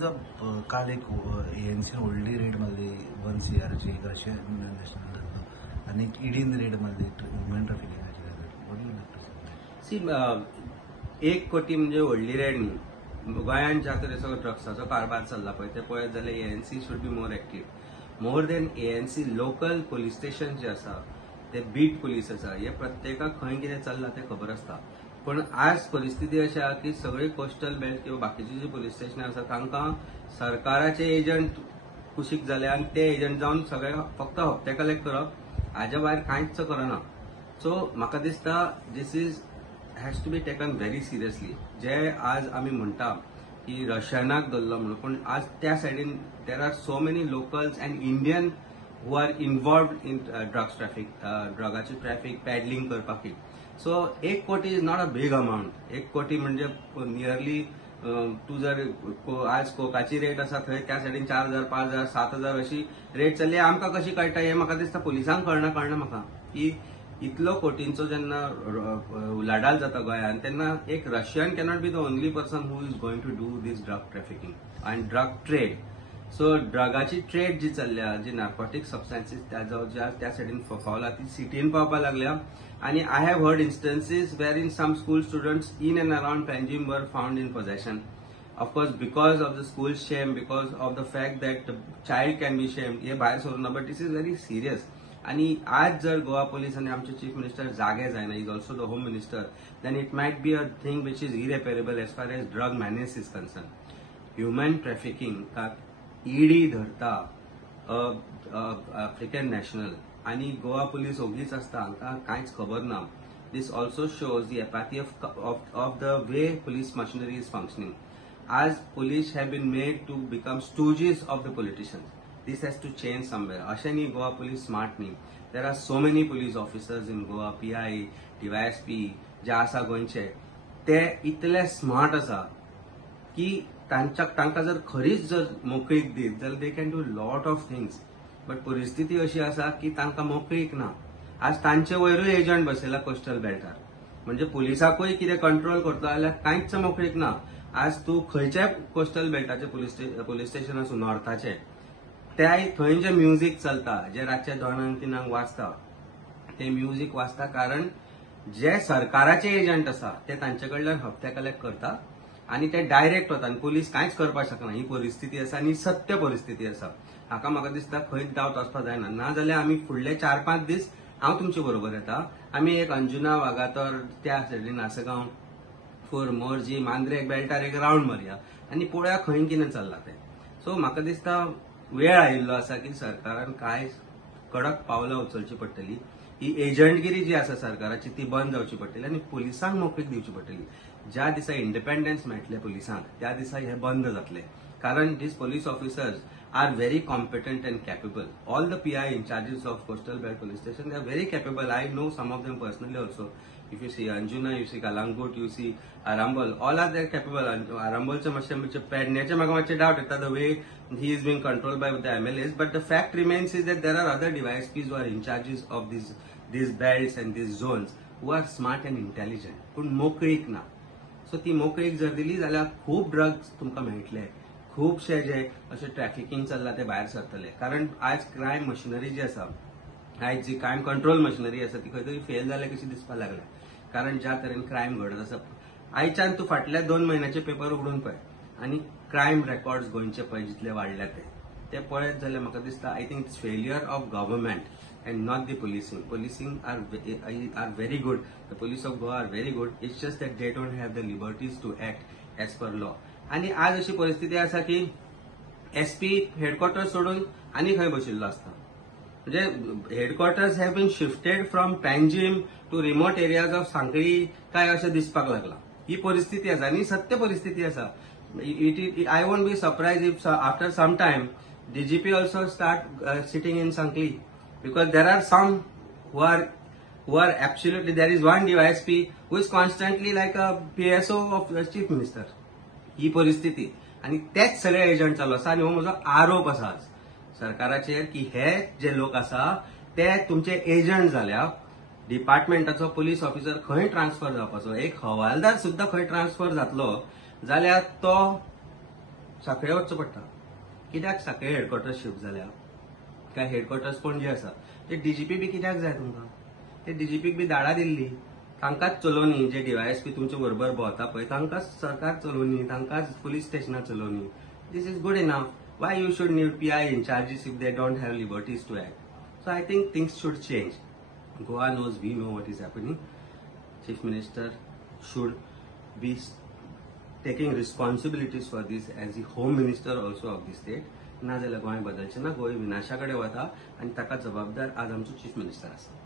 काल एक ANC ओल्डी रेडमध्ये 1 CR ची एक रशियन नॅशनल जातो आणि एक ईडीन रेडमध्ये ह्युमन ट्रॅफिकिंगाची जातात. सी 1 कोटी म्हणजे व्हडली रेड न्ही. गोंयांत ज्या तरेचो ड्रग्साचो कारबार चल्ला पळय ते पळयत जाल्यार ANC should be more active. More than ANC local police station जे आसा ते बीट पुलीस आसा हे प्रत्येकाक खंय कितें चल्लां तें खबर आसता. पण आज परिस्थिती अशी आहा की सगळी कोस्टल बेल्ट किंवा बाकीची जी पुलीस स्टेशनां आसा तांकां सरकाराचे एजंट कुशीक जाले आनी ते एजंट जावन सगळे फक्त हप्ते कलेक्ट करप हाच्या भायर कांयच करना. सो म्हाका दिसता this is has to be taken very seriously. जे आज आमी म्हणटा की रशियनाक धरलो म्हणून, पण आज त्या सायडीन there are so many locals and Indian who are involved in drugs traffic, ड्रगाची ट्रॅफिक पॅडलिंग करपाक. सो 1 कोटी is not a big amount. 1 कोटी म्हणजे नियरली तू जर आज कोकाची रेट आसा थंय त्या सायडीन 4,000, 5,000, 7,000 अशी रेट चल्ली. आमकां कशी कळटा हे म्हाका दिसता पुलिसांक कळना म्हाका की इतलो कोटींचो जेन्ना उलाढाल जाता गोंयांत तेन्ना एक Russian cannot be the only person who is going to do this drug trafficking and drug trade. So ड्रगाची ट्रेड जी चल्ल्या, जी नार्कोटीक सबस्टन्सीस त्या सायडीन फावला ती सिटीन पावपाक लागल्या. आणि I have heard instances where in some school students in and around Panjim वर found in possession. Of course because of the school shame, because of the fact that child can be shame, हे भायर सरून ना. But this is very serious. आणि आज जर Goa police आणि आमचे चीफ मिनिस्टर जागे जायना, is also the home minister, then it might be a thing which is irreparable as far as drug manage is concerned. Human trafficking ED धरता African national आणि Goa police ओगीच आसता, हांकां कांयच खबर ना. This also shows the apathy of the way police machinery is functioning. आज police have been made to become stooges of the politicians. This has to change somewhere. अशें न्ही गोवा police smart न्ही. There are so many police officers in Goa, PI, DYSP, जे आसा गोंयचे, ते इतले smart आसा की तांकां जर खरीच जर मोकळीक दीत जाल्यार they can do lot of things. But परिस्थिती अशी आसा की तांकां मोकळीक ना. आज तांचे वयरूय एजंट बसयला कोस्टल बेल्टार. म्हणजे पुलिसाकूय कितें कंट्रोल करतलो जाल्यार कांयच मोकळीक ना. आज तू खंयच्याय कोस्टल बेल्टाचे पुलीस स्टेशन आसूं नॉर्थाचे, थंय जे म्युझिक चलता, जे रातचे 2-3 वाजता, ते म्युझिक वाजता कारण जे सरकाराचे एजंट आसा ते तांचे कडल्यान हप्ते कलेक्ट करता आणि ते डायरेक्ट वता आणि पुलीस कांयच करपाक शकना. ही परिस्थिती आसा आणि सत्य परिस्थिती आसा. हाका म्हाका दिसता खंयच डावट वचपाक जायना. नाजाल्यार आमी फुडले 4-5 दीस हांव तुमचे बरोबर येता. आमी एक अंजुना वागातोर त्या सायडीन आसगांव मोरजी मांद्रेक बेल्टार एक राउंड मारया आणि पळोवया खंय कितें चल्लां तें. सो म्हाका दिसता वेळ आयिल्लो आसा की सरकारान कांय कडक पावलां उचलची पडटली. ही एजंटगिरी जी आसा सरकाराची ती बंद जावची पडटली आणि पुलिसांक मोकळीक दिवची पडटली. ज्या दिसा इंडिपेंडन्स मेळटले पुलिसांक त्या दिसा हे बंद जातले. कारण these police officers are very competent and capable. All the PI in charges of Coastal Belt Police Station, they are very capable. I know some of them personally also. If you see Anjuna, you see Kalangut, you see Arambal, all are they capable. Arambalचे मातशे पेडण्याचे म्हाका मातशे doubt येता the way he is being controlled by the MLAs. But the fact remains is that there are other DYSPs who are in charges of these belts and these zones who are smart and intelligent. पण मोकळीक ना. So ती मोकळीक जर दिली जाल्यार खूब drugs तुमकां मेळटले. खूबशे जे अशें ट्रॅफिकिंग चल्लां ते भायर सरतले. कारण आज क्रायम मशिनरी जी आसा, आज जी क्रायम कंट्रोल मशिनरी आसा ती खंय तरी फेल जाल्या कशी दिसपाक लागल्या. कारण ज्या तरेन क्रायम घडत आसा, आयच्यान तूं फाटल्या 2 म्हयन्याचे पेपर उगडून पळय आनी क्रायम रेकॉर्ड्स गोंयचे पळय जितले वाडल्या ते पळयत जाल्यार म्हाका दिसता I think it's failure of government and not the policing. Policing are very good. The police of Goa are very good. It's just that they don't have the liberties to act as per law. आणि आज अशी परिस्थिती आसा की SP headquarters सोडून आनी खंय बशिल्लो आसता. म्हणजे headquarters have been shifted from Panjim to remote areas of Sankhali काय अशें दिसपाक लागला. ही परिस्थिती आसा आणि सत्य परिस्थिती आसा. I won't be surprise if after some time DGP also start sitting in Sankhli, because there are some who are absolutely, there is one DYSP who is constantly like a PSO of the chief minister. ही परिस्थिती आणि तेच सगळे agent चालू आसा. आणि हो म्हजो आरोप आसा सरकाराचेर की हे जे लोक आसा ते तुमचे एजंट जाल्या. डिपार्टमेंटाचो पुलीस ऑफिसर खंय ट्रान्सफर जावपाचो, एक हवालदार सुद्धा खंय ट्रान्सफर जातलो जाल्यार तो सांखळे वचचो पडटा. कित्याक सांखळे हेडक्वॉर्टर्स शिफ्ट जाल्या? काय हेडक्वॉर्टर्स पणजे आसा ते डीजीपी बी कित्याक जाय तुमकां? ते डीजीपीक बी धाडा दिल्ली, तांकांच चलोवनी. जे डीवायएसपी तुमचे बरोबर भोंवता पळय तांकांच सरकार चलोवनी, तांकांच पुलीस स्टेशनां चलोवनी. This is good enough. Why you should need PI in charges if they don't have liberties to act? So I think things should change. Goa knows, we know what is happening. Chief Minister should be taking responsibilities for this as the Home Minister also of the state. ना जाल्यार गोंय बदलचें ना, गोंय विनाशा कडेन वता आनी ताका जबाबदार आज आमचो चीफ मिनिस्टर आसा.